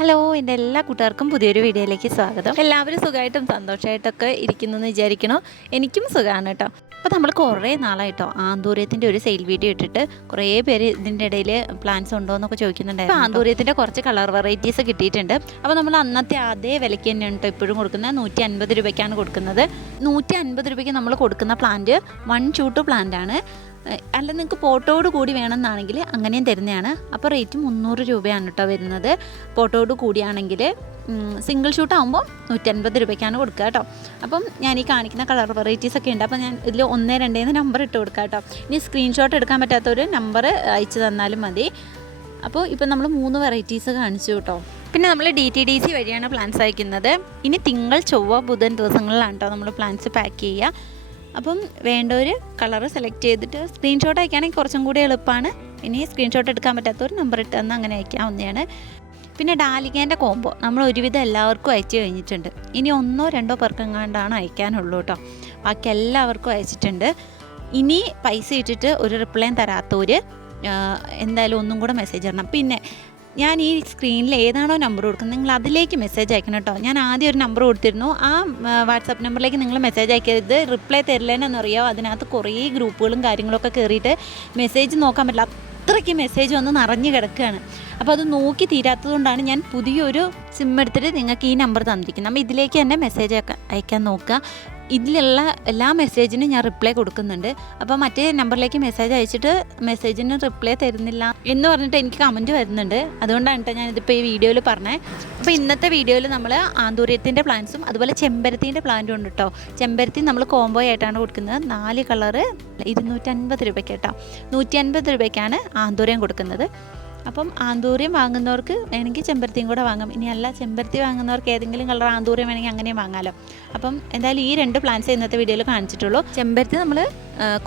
Hello, എൻ്റെ എല്ലാ കൂട്ടുകാർക്കും പുതിയൊരു വീഡിയോയിലേക്ക് സ്വാഗതം. എല്ലാവരും സുഖമായിട്ടും സന്തോഷമായിട്ടൊക്കെ ഇരിക്കുന്നു എന്ന് വിചാരിക്കണോ? എനിക്കും സുഖമാണ് കേട്ടോ. അപ്പോൾ നമ്മൾ കുറേ നാളായിട്ടോ ആന്തൂര്യത്തിൻ്റെ ഒരു സെയിൽ വീഡിയോ ഇട്ടിട്ട് കുറേ പേര് ഇതിൻ്റെ ഇടയിൽ പ്ലാൻസ് ഉണ്ടോ എന്നൊക്കെ ചോദിക്കുന്നുണ്ടായിരുന്നു. അപ്പോൾ ആന്തൂര്യത്തിൻ്റെ കുറച്ച് കളർ വെറൈറ്റീസ് കിട്ടിയിട്ടുണ്ട്. അപ്പോൾ നമ്മൾ അന്നത്തെ അതേ വിലയ്ക്ക് തന്നെയാണ് കേട്ടോ ഇപ്പോഴും കൊടുക്കുന്നത്. 150 രൂപയ്ക്കാണ് കൊടുക്കുന്നത്. 150 രൂപയ്ക്ക് നമ്മൾ കൊടുക്കുന്ന പ്ലാന്റ് 1 ചൂട്ട് പ്ലാന്റ് ആണ്. അല്ല, നിങ്ങൾക്ക് പോട്ടോട് കൂടി വേണമെന്നാണെങ്കിൽ അങ്ങനെയും തരുന്നതാണ്. അപ്പോൾ റേറ്റ് 300 രൂപയാണ് കേട്ടോ വരുന്നത്. പോട്ടോട് കൂടിയാണെങ്കിൽ സിംഗിൾ ഷൂട്ട് ആകുമ്പോൾ 150 രൂപയ്ക്കാണ് കൊടുക്കുക കേട്ടോ. അപ്പം ഞാൻ ഈ കാണിക്കുന്ന കളർ വെറൈറ്റീസ് ഒക്കെ ഉണ്ട്. അപ്പോൾ ഞാൻ ഇതിൽ 1, 2 നമ്പർ ഇട്ട് കൊടുക്കാം കേട്ടോ. ഇനി സ്ക്രീൻഷോട്ട് എടുക്കാൻ പറ്റാത്തൊരു നമ്പർ അയച്ചു തന്നാലും മതി. അപ്പോൾ ഇപ്പം നമ്മൾ 3 വെറൈറ്റീസ് കാണിച്ചു കേട്ടോ. പിന്നെ നമ്മൾ DTDC വഴിയാണ് പ്ലാൻസ് അയക്കുന്നത്. ഇനി തിങ്കൾ, ചൊവ്വ, ബുധൻ ദിവസങ്ങളിലാണ് കേട്ടോ നമ്മൾ പ്ലാൻസ് പാക്ക് ചെയ്യുക. അപ്പം വേണ്ടവർ കളർ സെലക്ട് ചെയ്തിട്ട് സ്ക്രീൻഷോട്ട് അയക്കുകയാണെങ്കിൽ കുറച്ചും കൂടി എളുപ്പമാണ്. ഇനി സ്ക്രീൻഷോട്ട് എടുക്കാൻ പറ്റാത്തവർ നമ്പർ ഇട്ട് തന്ന് അങ്ങനെ അയക്കാവുന്നതാണ്. പിന്നെ ഡാലിക്കേൻ്റെ കോംബോ നമ്മൾ ഒരുവിധം എല്ലാവർക്കും അയച്ചു കഴിഞ്ഞിട്ടുണ്ട്. ഇനി 1, 2 പേർക്കെങ്ങാണ്ടാണ് അയക്കാനുള്ളൂ കേട്ടോ. ബാക്കി എല്ലാവർക്കും അയച്ചിട്ടുണ്ട്. ഇനി പൈസ ഇട്ടിട്ട് ഒരു റിപ്ലൈയും തരാത്തവർ എന്തായാലും ഒന്നും കൂടെ മെസ്സേജ് ഇടണം. പിന്നെ ഞാൻ ഈ സ്ക്രീനിൽ ഏതാണോ നമ്പർ കൊടുക്കുന്നത് നിങ്ങൾ അതിലേക്ക് മെസ്സേജ് അയക്കണം കേട്ടോ. ഞാൻ ആദ്യം ഒരു നമ്പർ കൊടുത്തിരുന്നു. ആ വാട്സാപ്പ് നമ്പറിലേക്ക് നിങ്ങൾ മെസ്സേജ് അയക്കരുത്. റിപ്ലൈ തരില്ലെന്നറിയാമോ? അതിനകത്ത് കുറേ ഗ്രൂപ്പുകളും കാര്യങ്ങളൊക്കെ കയറിയിട്ട് മെസ്സേജ് നോക്കാൻ പറ്റില്ല. അത്രയ്ക്ക് മെസ്സേജ് വന്ന് നിറഞ്ഞു കിടക്കുകയാണ്. അപ്പോൾ അത് നോക്കി തീരാത്തതുകൊണ്ടാണ് ഞാൻ പുതിയൊരു സിം എടുത്തിട്ട് നിങ്ങൾക്ക് ഈ നമ്പർ തന്നിരിക്കുന്നത്. നമ്മൾ ഇതിലേക്ക് തന്നെ മെസ്സേജ് അയക്കാൻ നോക്കുക. ഇതിലുള്ള എല്ലാ മെസ്സേജിനും ഞാൻ റിപ്ലൈ കൊടുക്കുന്നുണ്ട്. അപ്പോൾ മറ്റേ നമ്പറിലേക്ക് മെസ്സേജ് അയച്ചിട്ട് മെസ്സേജിന് റിപ്ലൈ തരുന്നില്ല എന്ന് പറഞ്ഞിട്ട് എനിക്ക് കമൻറ്റ് വരുന്നുണ്ട്. അതുകൊണ്ടാണ് കേട്ടോ ഞാനിതിപ്പോൾ ഈ വീഡിയോയിൽ പറഞ്ഞത്. അപ്പോൾ ഇന്നത്തെ വീഡിയോയിൽ നമ്മൾ ആന്തൂര്യത്തിൻ്റെ പ്ലാന്റ്സും അതുപോലെ ചെമ്പരത്തിൻ്റെ പ്ലാന്റും ഉണ്ട് കേട്ടോ. ചെമ്പരത്തി നമ്മൾ കോംബോ ആയിട്ടാണ് കൊടുക്കുന്നത്. 4 കളറ് 250 രൂപയ്ക്ക് കേട്ടോ. 150 രൂപയ്ക്കാണ് ആന്തൂര്യം കൊടുക്കുന്നത്. അപ്പം ആന്തൂര്യം വാങ്ങുന്നവർക്ക് വേണമെങ്കിൽ ചെമ്പരത്തിയും കൂടെ വാങ്ങാം. ഇനി അല്ല, ചെമ്പരത്തി വാങ്ങുന്നവർക്ക് ഏതെങ്കിലും കളർ ആന്തൂര്യം വേണമെങ്കിൽ അങ്ങനെയും വാങ്ങാമല്ലോ. അപ്പം എന്തായാലും ഈ 2 പ്ലാന്റ്സ് ഇന്നത്തെ വീഡിയോയിൽ കാണിച്ചിട്ടുള്ളൂ. ചെമ്പരത്തി നമ്മൾ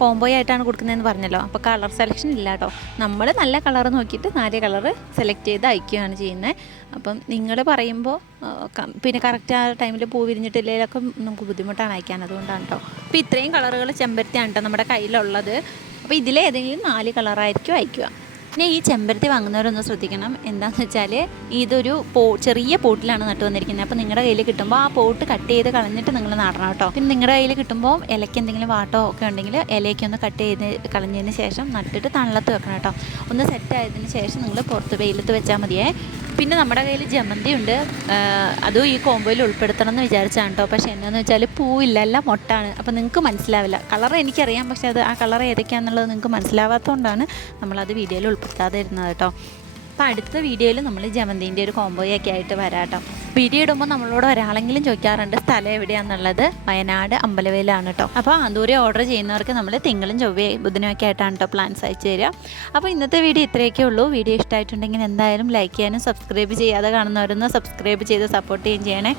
കോംബോ ആയിട്ടാണ് കൊടുക്കുന്നതെന്ന് പറഞ്ഞല്ലോ. അപ്പോൾ കളർ സെലക്ഷൻ ഇല്ല കേട്ടോ. നമ്മൾ നല്ല കളർ നോക്കിയിട്ട് 4 കളർ സെലക്ട് ചെയ്ത് അയക്കുകയാണ് ചെയ്യുന്നത്. അപ്പം നിങ്ങൾ പറയുമ്പോൾ പിന്നെ കറക്റ്റ് ആ ടൈമിൽ പൂ വിരിഞ്ഞിട്ടില്ലെങ്കിലൊക്കെ നമുക്ക് ബുദ്ധിമുട്ടാണ് അയക്കാൻ. അതുകൊണ്ടാണ് കേട്ടോ. അപ്പോൾ ഇത്രയും കളറുകൾ ചെമ്പരത്തിയാണ് കേട്ടോ നമ്മുടെ കയ്യിലുള്ളത്. അപ്പോൾ ഇതിലേതെങ്കിലും 4 കളറായിരിക്കും അയക്കുക. പിന്നെ ഈ ചെമ്പരത്തി വാങ്ങുന്നവരൊന്ന് ശ്രദ്ധിക്കണം. എന്താണെന്ന് വെച്ചാൽ ഇതൊരു ചെറിയ പോട്ടിലാണ് നട്ടു വന്നിരിക്കുന്നത്. അപ്പോൾ നിങ്ങളുടെ കയ്യിൽ കിട്ടുമ്പോൾ ആ പോട്ട് കട്ട് ചെയ്ത് കളഞ്ഞിട്ട് നിങ്ങൾ നടണം കേട്ടോ. പിന്നെ നിങ്ങളുടെ കയ്യിൽ കിട്ടുമ്പോൾ ഇലയ്ക്ക് എന്തെങ്കിലും വാട്ടോ ഒക്കെ ഉണ്ടെങ്കിൽ ഇലയ്ക്കൊന്ന് കട്ട് ചെയ്ത് കളഞ്ഞതിന് ശേഷം നട്ടിട്ട് തണലത്ത് വെക്കണം കേട്ടോ. ഒന്ന് സെറ്റായതിന് ശേഷം നിങ്ങൾ പുറത്ത് വെയിലത്ത് വെച്ചാൽ മതിയേ. പിന്നെ നമ്മുടെ കയ്യിൽ ജമന്തി ഉണ്ട്. അതും ഈ കോംബോയിൽ ഉൾപ്പെടുത്തണം എന്ന് വിചാരിച്ചാണ് കേട്ടോ. പക്ഷേ എന്താണെന്ന് വെച്ചാൽ പൂവില്ല, എല്ലാം മൊട്ടാണ്. അപ്പോൾ നിങ്ങൾക്ക് മനസ്സിലാവില്ല. കളർ എനിക്കറിയാം, പക്ഷേ അത് ആ കളർ ഏതൊക്കെയാണെന്നുള്ളത് നിങ്ങൾക്ക് മനസ്സിലാവാത്തതുകൊണ്ടാണ് നമ്മളത് വീഡിയോയിൽ ഉൾപ്പെടുത്താതെ ഇരുന്നത് കേട്ടോ. അപ്പോൾ അടുത്ത വീഡിയോയിൽ നമ്മൾ ജമന്തിൻ്റെ ഒരു കോംബോയൊക്കെ ആയിട്ട് വരാം കേട്ടോ. വീഡിയോ ഇടുമ്പോൾ നമ്മളോട് ഒരാളെങ്കിലും ചോദിക്കാറുണ്ട് സ്ഥലം എവിടെയാണെന്നുള്ളത്. വയനാട് അമ്പലവയലാണ് കേട്ടോ. അപ്പോൾ ആന്തൂര്യം ഓർഡർ ചെയ്യുന്നവർക്ക് നമ്മൾ തിങ്കളും ചൊവ്വയും ബുധനമൊക്കെ ആയിട്ടാണ് കേട്ടോ പ്ലാൻസ് അയച്ചു തരിക. അപ്പോൾ ഇന്നത്തെ വീഡിയോ ഇത്രയൊക്കെ ഉള്ളൂ. വീഡിയോ ഇഷ്ടമായിട്ടുണ്ടെങ്കിൽ എന്തായാലും ലൈക്ക് ചെയ്യാനും സബ്സ്ക്രൈബ് ചെയ്യാതെ കാണുന്നവരൊന്ന് സബ്സ്ക്രൈബ് ചെയ്ത് സപ്പോർട്ട് ചെയ്യുകയും ചെയ്യണേ.